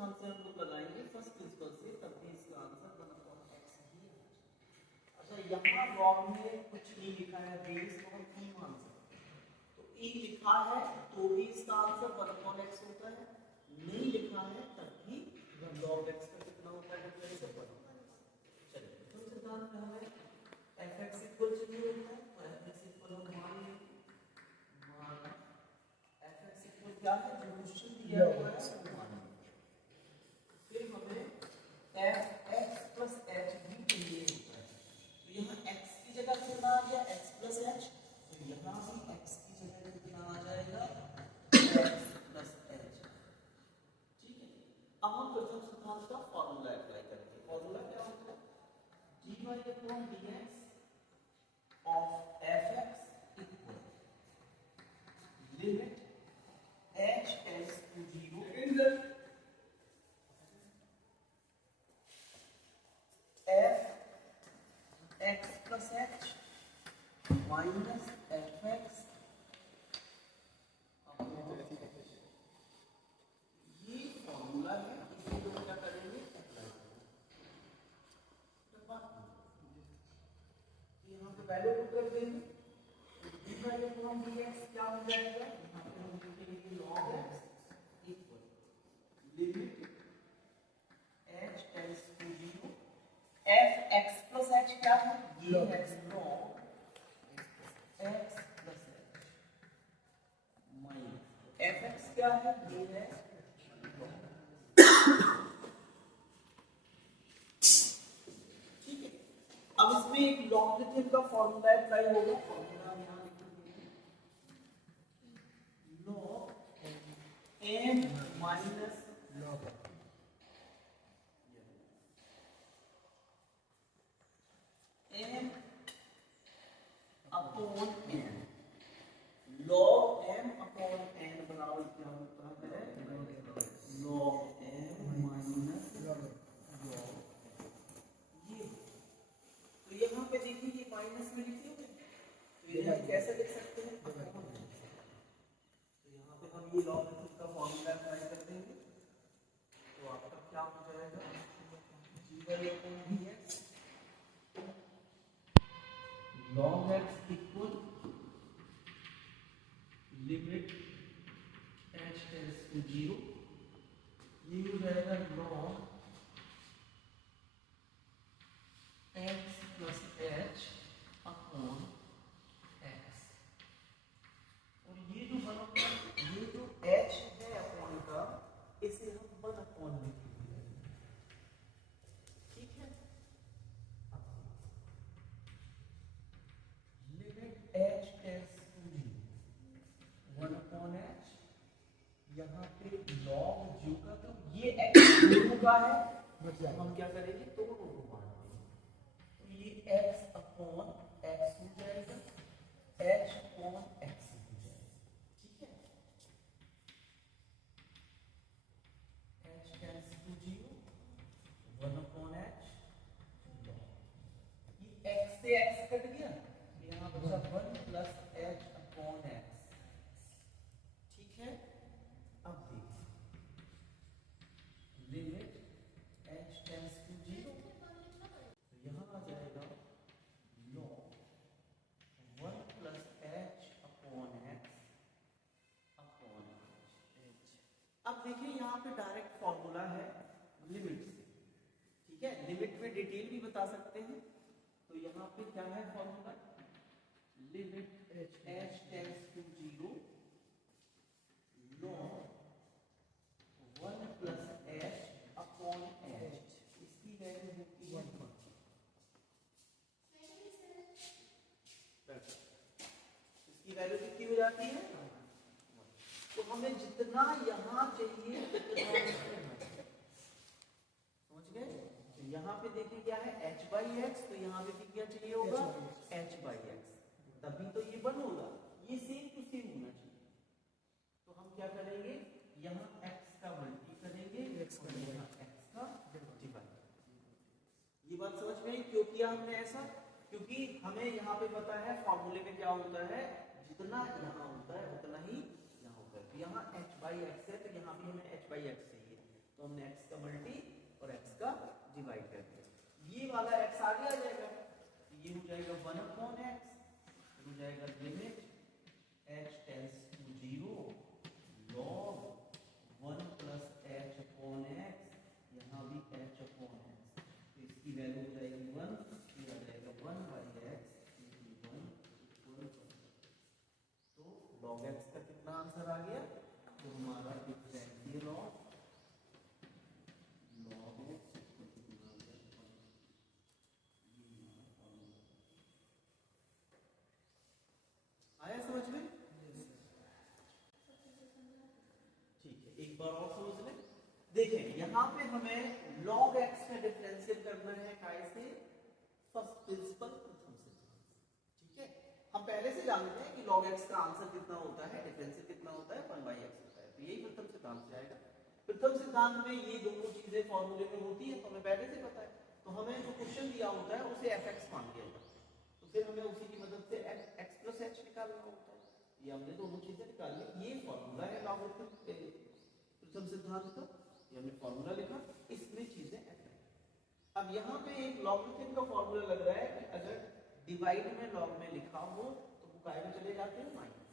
सिद्धांत से हम लोग लगाएंगे फर्स्ट प्रिंसिपल से, तब भी इसका आंसर 1/x ही है। अच्छा यहाँ लॉग में कुछ नहीं लिखा है, बेस को हम e मान सकते हैं, तो e लिखा है तो भी इसका आंसर 1/x होता है, नहीं लिखा है तब भी log x का कितना होता है डिफरेंस 1/x। चलिए तो सिद्धांत में हमें fx इक्वल चाहिए होता है, तो fx इक्वल हम मान लेंगे, fx इक्वल क्या है जो क्वेश्चन दिया हुआ है वो मान लेंगे। फिर हमें fx प्लस h भी चाहिए होता है, तो यहाँ x की जगह कितना आ गया x प्लस h, तो यहाँ भी x की जगह कितना आ जाएगा x प्लस h। ठीक है, अब हम प्रथम सिद्धांत का फॉर्मूला अप्लाई करेंगे। फॉर्मूला क्या होता है, dy upon dx of fx equal limit h tends to 0 f x plus h minus fx ये फॉर्मूला है, इसे लोग क्या करेंगे अप्लाई करेंगे। यहाँ पे वैल्यू पुट कर देंगे, dy अपॉन dx क्या हो जाएगा, यहाँ पे हम लिखेंगे log x equal limit h tends to 0 f x plus h क्या है, ये है log x plus h minus f x क्या है, ये है ठीक है। अब इसमें एक लॉगरिथम का फॉर्मूला अप्लाई होगा, फॉर्मूला यहाँ लिखेंगे log m minus log m upon n, log m upon n बराबर क्या होता है, log m माइनस log ये। तो यहाँ पे देखिए ये माइनस में लिखे हुए, तो ये कैसे लिख सकते हैं, तो यहाँ पे हम ये लॉगरिथम का फॉर्मूला अप्लाई कर देंगे, तो आपका क्या हो जाएगा dy upon dx log x equal limit h tends to 0, ये हो जाएगा log x plus h upon x, और ये जो ये जो h है अपॉन का, इसे हम 1 अपॉन लिखेंगे। ठीक है, limit h tends to 0 1 upon h, यहाँ पे log जो का तो ये x दोनों का है, मतलब हम क्या करेंगे दोनों को बांट देंगे, तो ये x अपॉन x हो जाएगा, h अपॉन x हो जाएगा। ठीक है, h tends to 0 1 upon h, ये x से x कट गया, यहाँ बचा 1 प्लस h अपॉन x। ठीक है, अब देखिए लिमिट h टेंड्स टू 0, तो यहाँ आ जाएगा log 1 plus h upon x upon h। अब देखिए यहाँ पे डायरेक्ट फॉर्मूला है लिमिट से, ठीक है, लिमिट में डिटेल भी बता सकते हैं, तो यहाँ पे क्या है formula, limit h tends to 0 log 1 plus h upon h, इसकी वैल्यू होती है 1, इसकी वैल्यू कितनी हो जाती है, तो हमें जितना यहाँ चाहिए उतना समझ गए। तो यहाँ पे देखिए क्या है h बाई x, तो यहाँ पे भी क्या चाहिए होगा h बाई x, तभी तो ये 1 होगा, ये सेम टू सेम होना चाहिए। तो हम क्या करेंगे, यहाँ x का मल्टी करेंगे, x का डिवाइड। ये बात समझ में आई, क्यों किया हमने ऐसा, क्योंकि हमें यहाँ पे पता है फॉर्मूले में क्या होता है, जितना यहाँ होता है उतना ही यहाँ होता है। तो यहाँ h बाई x है, तो यहाँ भी हमें h बाई x चाहिए, तो हमने x का मल्टी और x का डिवाइड कर दिया, ये वाला x आगे आ जाएगा, ये हो जाएगा 1/x, हो जाएगा limit h tends to 0 log 1 plus h/x, यहाँ भी h/x, तो इसकी वैल्यू हो जाएगी 1, ये आ जाएगा 1/x × 1 = 1। तो log x का कितना आंसर आ गया, तो हमारा डिफरेंशियल ऑफ log x को कितना आ गया, आया समझ में? ठीक है, एक बार और समझ लें। देखें यहाँ पे हमें log x का डिफरेंशियल करना है काय से, फर्स्ट प्रिंसिपल प्रथम सिद्धांत, ठीक है। हम पहले से जानते हैं कि log x का आंसर कितना होता है, डिफरेंशियल कितना होता है, 1/x होता है, तो यही प्रथम सिद्धांत से आएगा। प्रथम सिद्धांत में ये दोनों चीजें फॉर्मूले में होती है, तो हमें पहले से पता है, तो हमें जो क्वेश्चन दिया होता है उसे fx मान लिया जाता है, तो फिर हमें उसी की मदद से x + h निकालना होता है। ये हमने दोनों चीजें निकाल ली, ये फॉर्मूला है लॉगरिथम प्रथम सिद्धांत का, ये हमने फॉर्मूला लिखा, इसमें चीजें ऐड। अब यहाँ पे एक लॉगरिथम का फॉर्मूला लग रहा है कि अगर डिवाइड में लॉग में लिखा हो तो बुकाई में चले जाते हैं माइनस,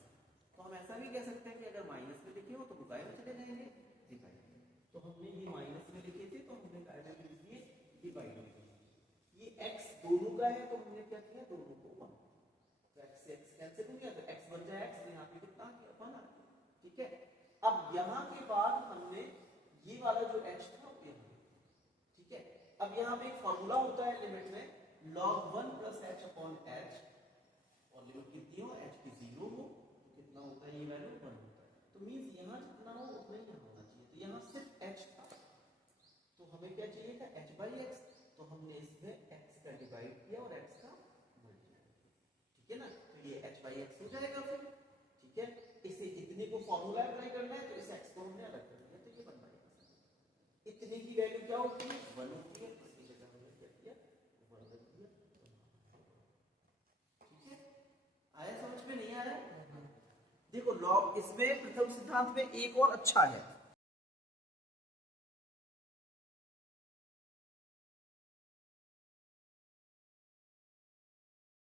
तो हम ऐसा भी कह सकते हैं कि अगर माइनस में लिखे हो तो बुकाई में चले जाएंगे डिवाइड में, तो हमने ये माइनस में लिखे थे तो हमने कायदे में लिख दिए डिवाइड में, ये x दोनों का है तो हमने क्या किया, दोनों को 1, तो x से x कैंसिल हो गया, तो x बन जाए x, तो यहाँ पे कितना आ गया 1 आ गया, ठीक है। अब यहाँ के बाद हमने ये वाला जो h था वो यहाँ, ठीक है। अब यहाँ पे एक फॉर्मूला होता है लिमिट में log 1 + h/h, और लिमिट कितनी हो, h की 0 हो तो कितना होता है, ये वैल्यू 1 होता है, तो मींस यहाँ जितना हो उतना ही यहाँ होना चाहिए, तो यहाँ सिर्फ h था, तो हमें क्या चाहिए था, h/x, तो हमने इसमें x का डिवाइड किया और x का मल्टीप्लाई किया, ठीक है ना, तो ये h/x हो जाएगा फिर, ठीक है। इसे इतने को फॉर्मूला अप्लाई करना है तो इस x को हमने अलग कर दिया, तो ये 1/x, इतने की वैल्यू क्या होती है, 1 होती है, इसकी जगह हमने क्या किया 1 रख दिया, ठीक है। आया समझ में, नहीं आया? देखो लॉग इसमें प्रथम सिद्धांत में एक और अच्छा है,